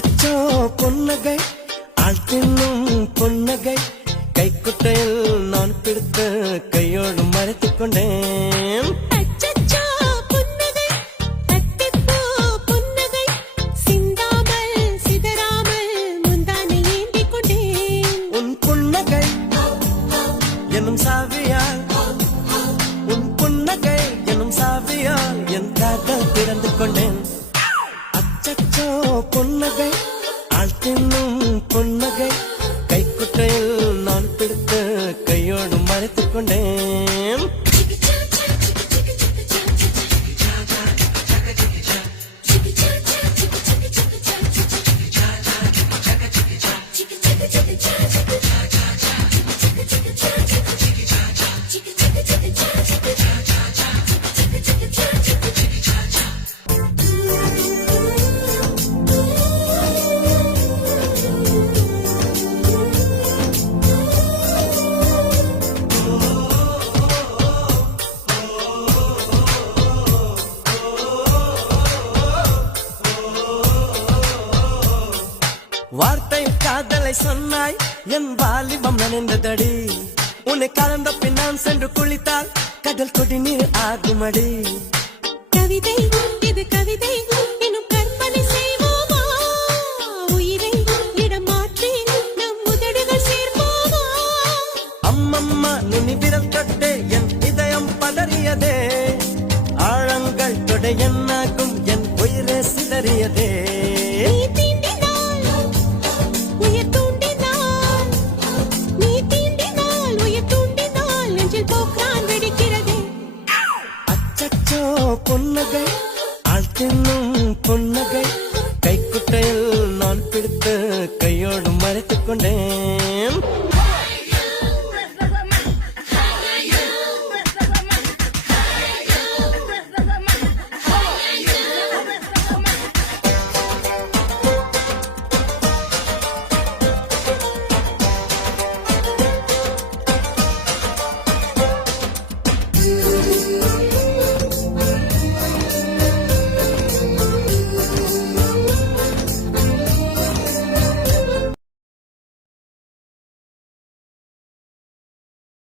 அச்சச்சோ பொன்னகை ஆள் தின்னும் பொன்னகை கைக்குட்டையில் நான் பிடித்த கையோடு மறைத்துக் கொண்டேன். அச்சச்சோ புன்னகை அத்திப்பூ புன்னகை சிந்தாமல் சிதறாமல் முந்தானை ஏந்திக் கொண்டேன். உன் புன்னகை எனும் சாவியால் உன் புன்னகை எனும் சாவியால் என் காதல் திறந்து கொண்டேன். அச்சச்சோ பொன்னகை ஆள் தின்னும் பொன்னகை கைக்குட்டையில் நான் பிடித்த கையோடு மறைத்துக் கொண்டேன். வார்த்தை காதலை சொன்னாய் என் வாலிபம் நனைந்ததடி. உன்னை கலந்த பின் நான் சென்று குளித்தால் கடல் கொடி நீர் ஆகுமடி. கவிதை இது கவிதை இன்னும் கற்பனை செய்வோமா? உயிரை இடம் மாற்றி நம் உதடுகள் சேர்ப்போமா? அம்மம்மா நுனி விரல் தொட்டே என் இதயம் பதறியதே. ஆழங்கள் தொட என்னாகும் என் உயிரே சிதறியதே. நீ தீண்டினால் உயிர் தூண்டினால் நீ தீண்டினால் உயிர் தூண்டினால் நெஞ்சில் போக்கான் வெடிக்கிறதே. அச்சச்சோ பொன்னகை ஆள் தின்னும் பொன்னகை கைக்குட்டையில் நான் பிடித்த கையோடு மறைத்துக் கொண்டேன்.